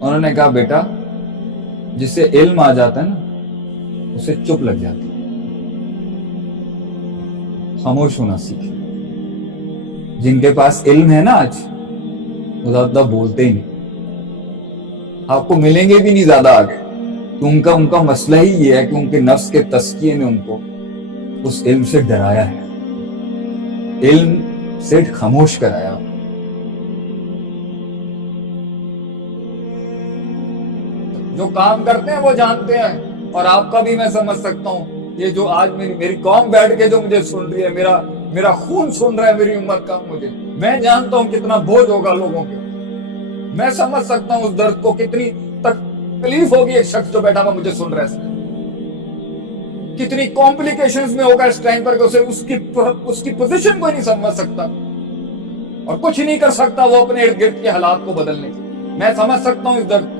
انہوں نے کہا بیٹا جسے علم آ جاتا ہے نا اسے چپ لگ جاتی ہے، خاموش ہونا سیکھ۔ جن کے پاس علم ہے نا آج وہ زیادہ بولتے ہی نہیں، آپ کو ملیں گے بھی نہیں زیادہ آگے، تو ان کا مسئلہ ہی یہ ہے کہ ان کے نفس کے تزکیے نے ان کو اس علم سے ڈرایا ہے، علم سے خاموش کرایا۔ جو کام کرتے ہیں وہ جانتے ہیں، اور آپ کا بھی میں سمجھ سکتا ہوں۔ یہ جو آج میری قوم بیٹھ کے جو مجھے سن رہی ہے، میرا خون سن رہا ہے، میری امت کا، میں جانتا ہوں کتنا بوجھ ہوگا لوگوں کے۔ میں سمجھ سکتا ہوں اس درد کو، کتنی تکلیف ہوگی ایک شخص جو بیٹھا ہوا مجھے سن رہا ہے، کتنی کمپلیکیشنز میں ہوگا اس ٹائم پر کہ اس کی پوزیشن کو نہیں سمجھ سکتا اور کچھ نہیں کر سکتا وہ اپنے ارد گرد کے حالات کو بدلنے کے۔ میں سمجھ سکتا ہوں اس درد کو۔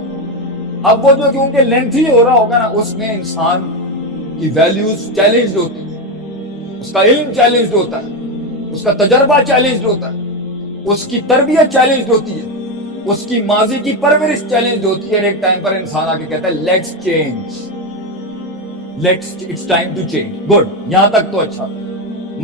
اب وہ جو کیونکہ لینتھی ہو رہا ہوگا نا، اس میں انسان کی ویلیوز چیلنجڈ ہوتی ہے، اس کا علم چیلنجڈ ہوتا ہے، اس کا تجربہ چیلنجڈ ہوتا ہے، اس کی تربیت چیلنجڈ ہوتی ہے، اس کی ماضی کی پرورش چیلنجڈ ہوتی ہے، اور ایک ٹائم پر انسان آ کے کہتا ہے let's change, it's time to change. Good, یہاں تک تو اچھا،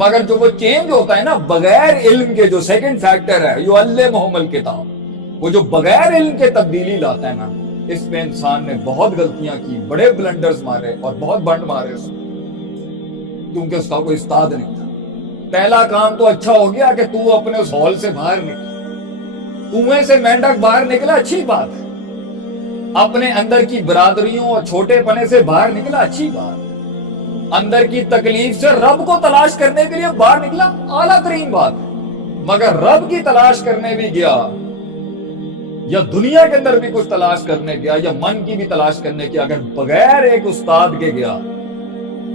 مگر جو وہ چینج ہوتا ہے نا بغیر علم کے، جو سیکنڈ فیکٹر ہے یعلمہم الکتاب، وہ جو بغیر علم کے تبدیلی لاتا ہے نا، اس میں انسان نے بہت غلطیاں کی، بڑے بلنڈرز مارے اور بہت بنڈ مارے اس میں، کیونکہ اس کا کوئی استاد نہیں تھا۔ پہلا کام تو اچھا ہو گیا کہ تو اپنے اس ہال سے باہر نکل، کنویں سے مینڈک باہر نکلا، اچھی بات ہے، اپنے اندر کی برادریوں اور چھوٹے پنے سے باہر نکلا، اچھی بات ہے، اندر کی تکلیف سے رب کو تلاش کرنے کے لیے باہر نکلا، اعلیٰ ترین بات ہے۔ مگر رب کی تلاش کرنے بھی گیا، یا دنیا کے اندر بھی کچھ تلاش کرنے گیا، یا من کی بھی تلاش کرنے گیا، اگر بغیر ایک استاد کے گیا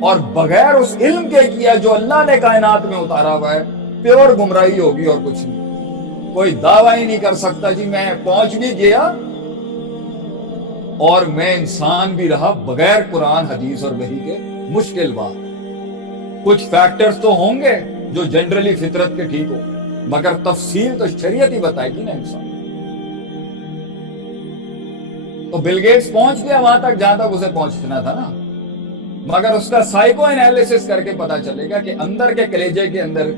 اور بغیر اس علم کے کیا جو اللہ نے کائنات میں اتارا ہوا ہے، پیور گمراہی ہوگی اور کچھ نہیں۔ کوئی دعویٰ ہی نہیں کر سکتا جی میں پہنچ بھی گیا اور میں انسان بھی رہا بغیر قرآن حدیث اور وحی کے، مشکل بات۔ کچھ فیکٹرز تو ہوں گے جو جنرلی فطرت کے ٹھیک ہو، مگر تفصیل تو شریعت ہی بتائے گی نا انسان۔ تو بل گیٹس پہنچ گیا وہاں تک جہاں تک اسے پہنچنا تھا نا، مگر اس کا سائیکو انالیسس کر کے پتا چلے گا کہ اندر کے کلیجے کے اندر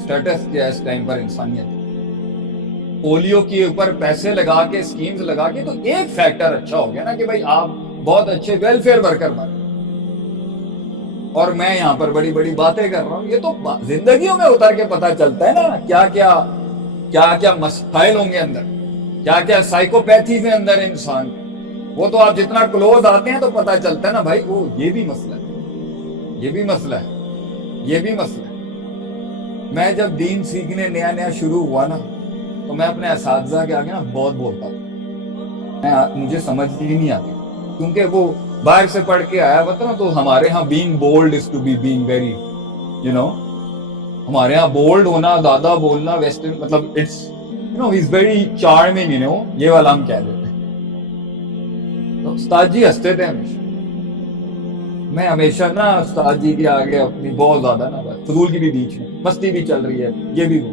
سٹیٹس کیا ہے اس ٹائم پر انسانیت۔ پولیو کے اوپر پیسے لگا کے، اسکیمز لگا کے، تو ایک فیکٹر اچھا ہو گیا نا کہ بھائی آپ بہت اچھے ویلفیئر ورکر بنے، اور میں یہاں پر بڑی بڑی باتیں کر رہا ہوں۔ یہ تو زندگیوں میں اتر کے پتا چلتا ہے نا کیا کیا مسائل ہوں گے اندر، کیا کیا سائیکوپیتھیز ہیں اندر انسان کے۔ وہ تو آپ جتنا کلوز آتے ہیں تو پتا چلتا ہے نا بھائی، وہ یہ بھی مسئلہ ہے، یہ بھی مسئلہ ہے، یہ بھی مسئلہ ہے۔ میں جب دین سیکھنے نیا شروع ہوا نا، تو میں اپنے اساتذہ کے آگے نا بہت بولتا تھا، مجھے سمجھ ہی نہیں آتی، کیونکہ وہ باہر سے پڑھ کے آیا ہوتا نا، تو ہمارے ہاں being bold is to be being very ہمارے ہاں بولڈ ہونا، زیادہ بولنا ویسٹرن، مطلب اٹس he's very charming، یہ والا ہم کہہ دیتے ہیں۔ تو استاد جی ہنستے تھے ہمیشہ، میں ہمیشہ نا استاد جی کے آگے اپنی بہت زیادہ نا فضول کی بھی بیچ میں مستی بھی چل رہی ہے، یہ بھی ہو۔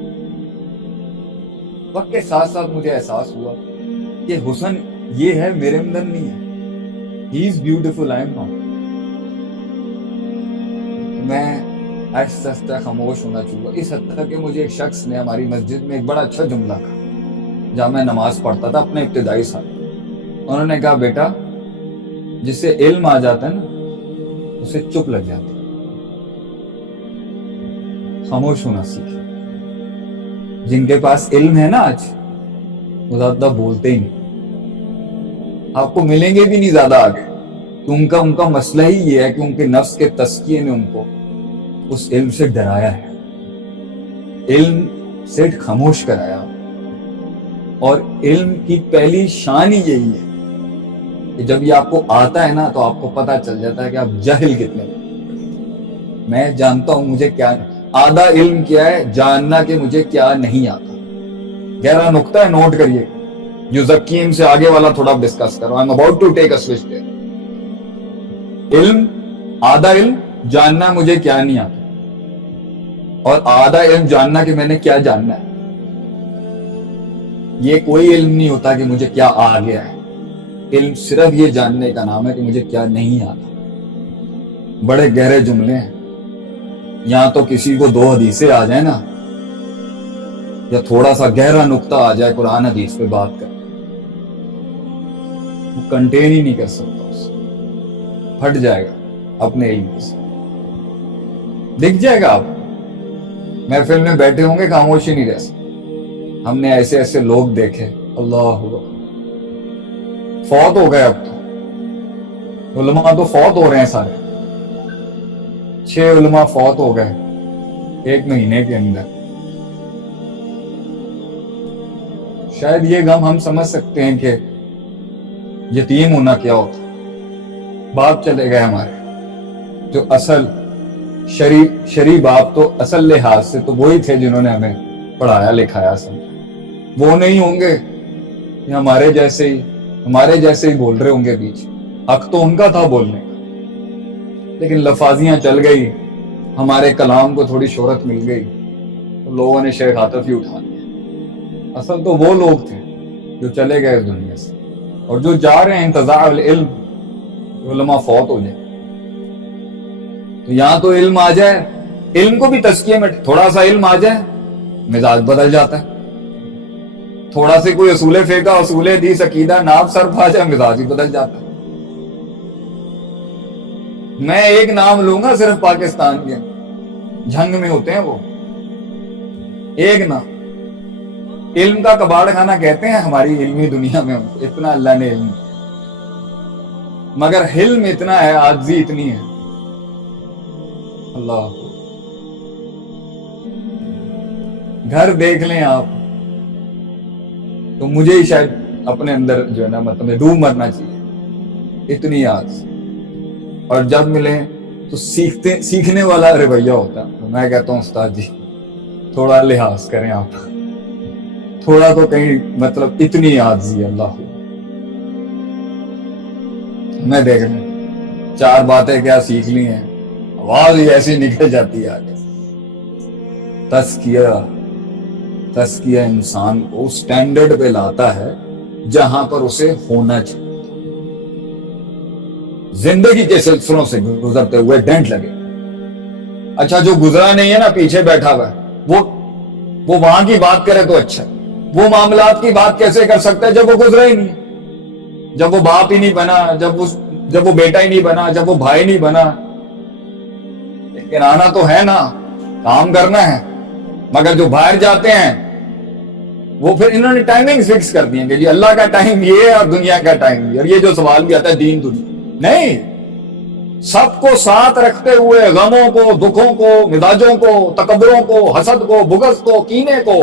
وقت کے ساتھ ساتھ مجھے احساس ہوا کہ حسن یہ ہے، میرے اندر نہیں ہے، he is beautiful, I am not۔ میں آہستہ آہستہ خاموش ہونا چاہوں گا، اس حد تک کہ مجھے ایک شخص نے ہماری مسجد میں ایک بڑا اچھا جملہ کہا جہاں میں نماز پڑھتا تھا اپنے ابتدائی سال۔ انہوں نے کہا بیٹا جسے علم آ جاتا ہے نا اسے چپ لگ جاتی ہے، خاموش ہونا سیکھے۔ جن کے پاس علم ہے نا آج وہ زیادہ بولتے ہی نہیں، آپ کو ملیں گے بھی نہیں زیادہ آگے، تو ان کا مسئلہ ہی یہ ہے کہ ان کے نفس کے تزکیے نے ان کو اس علم سے ڈرایا ہے، علم سے خاموش کرایا۔ اور علم کی پہلی شان ہی یہی ہے کہ جب یہ آپ کو آتا ہے نا تو آپ کو پتا چل جاتا ہے کہ آپ جاہل کتنے۔ میں جانتا ہوں مجھے کیا، آدھا علم کیا ہے جاننا کہ مجھے کیا نہیں آتا۔ گہرا نقطہ ہے، نوٹ کریے، جو زکیم سے آگے والا تھوڑا ڈسکس کرو۔ I'm about to take a switch there۔ علم، آدھا علم جاننا مجھے کیا نہیں آتا، اور آدھا علم جاننا کہ میں نے کیا جاننا ہے۔ یہ کوئی علم نہیں ہوتا کہ مجھے کیا آ گیا ہے، علم صرف یہ جاننے کا نام ہے کہ مجھے کیا نہیں آتا. بڑے گہرے جملے ہیں. یہاں تو کسی کو 2 حدیثیں آ جائیں نا, یا تھوڑا سا گہرا نقطہ آ جائے قرآن حدیث پہ بات کر, وہ کنٹین ہی نہیں کر سکتا, اس پھٹ جائے گا اپنے علم سے. دکھ جائے گا, آپ محفل میں بیٹھے ہوں گے خاموشی نہیں رہ سکتے. ہم نے ایسے ایسے لوگ دیکھے, اللہ فوت ہو گئے. اب تو علماء تو فوت ہو رہے ہیں سارے. 6 علماء فوت ہو گئے 1 مہینے کے اندر. شاید یہ غم ہم سمجھ سکتے ہیں کہ یتیم ہونا کیا ہوتا. باپ چلے گئے ہمارے, جو اصل شرعی باپ تو اصل لحاظ سے تو وہی تھے جنہوں نے ہمیں پڑھایا لکھایا سمجھا. وہ نہیں ہوں گے, ہمارے جیسے ہی بول رہے ہوں گے پیچھے. حق تو ان کا تھا بولنے کا, لیکن لفاظیاں چل گئی, ہمارے کلام کو تھوڑی شہرت مل گئی, تو لوگوں نے شیخ عاطف ہی اٹھا لیا. اصل تو وہ لوگ تھے جو چلے گئے اس دنیا سے, اور جو جا رہے ہیں انتزاع العلم, علماء فوت ہو جائے. تو یہاں تو علم آ جائے, علم کو بھی تزکیے میں تھوڑا سا علم آ جائے, مزاج بدل جاتا ہے. تھوڑا سے کوئی اصول فقہ, اصول حدیث, عقیدہ, ناب صرف آ جائے, مزاج ہی بدل جاتا ہے. میں ایک نام لوں گا صرف پاکستان کے, جھنگ میں ہوتے ہیں وہ, ایک نام. علم کا کباڑ خانہ کہتے ہیں ہماری علمی دنیا میں, اتنا اللہ نے علم, مگر حلم اتنا ہے, عاجزی اتنی ہے. اللہ, گھر دیکھ لیں آپ تو مجھے ہی شاید اپنے اندر جو ہے نا مطلب ڈوب مرنا چاہیے, اتنی عاجز. اور جب ملیں تو سیکھنے والا رویہ ہوتا. میں کہتا ہوں استاد جی تھوڑا لحاظ کریں آپ, تھوڑا تو کہیں مطلب اتنی عاجزی. اللہ میں دیکھ لیں 4 باتیں کیا سیکھ لی ہیں, آواز ہی ایسی نکل جاتی ہے آگے. تزکیہ انسان کو سٹینڈرڈ پہ لاتا ہے جہاں پر اسے ہونا چاہیے. زندگی کے سلسلوں سے گزرتے ہوئے ڈینٹ لگے. اچھا جو گزرا نہیں ہے نا, پیچھے بیٹھا ہوا ہے, وہ وہاں کی بات کرے تو اچھا. وہ معاملات کی بات کیسے کر سکتا ہے جب وہ گزرا ہی نہیں, جب وہ باپ ہی نہیں بنا, جب وہ بیٹا ہی نہیں بنا, جب وہ بھائی نہیں بنا. لیکن آنا تو ہے نا, کام کرنا ہے. مگر جو باہر جاتے ہیں وہ پھر انہوں نے ٹائمنگ فکس کر دی ہیں کہ جی اللہ کا ٹائم یہ اور دنیا کا ٹائم یہ. اور یہ جو سوال بھی آتا ہے دین دنیا نہیں, سب کو ساتھ رکھتے ہوئے, غموں کو, دکھوں کو, مزاجوں کو, تکبروں کو, حسد کو, بغض کو, کینے کو,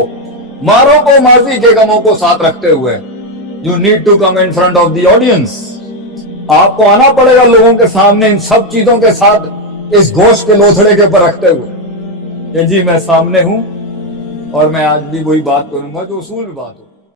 ماروں کو, ماضی کے غموں کو ساتھ رکھتے ہوئے you need to come in front of the audience. آپ کو آنا پڑے گا لوگوں کے سامنے ان سب چیزوں کے ساتھ, اس گوشت کے لوتھڑے کے اوپر رکھتے ہوئے کہ جی میں سامنے ہوں اور میں آج بھی وہی بات کروں گا جو اصول بات ہو.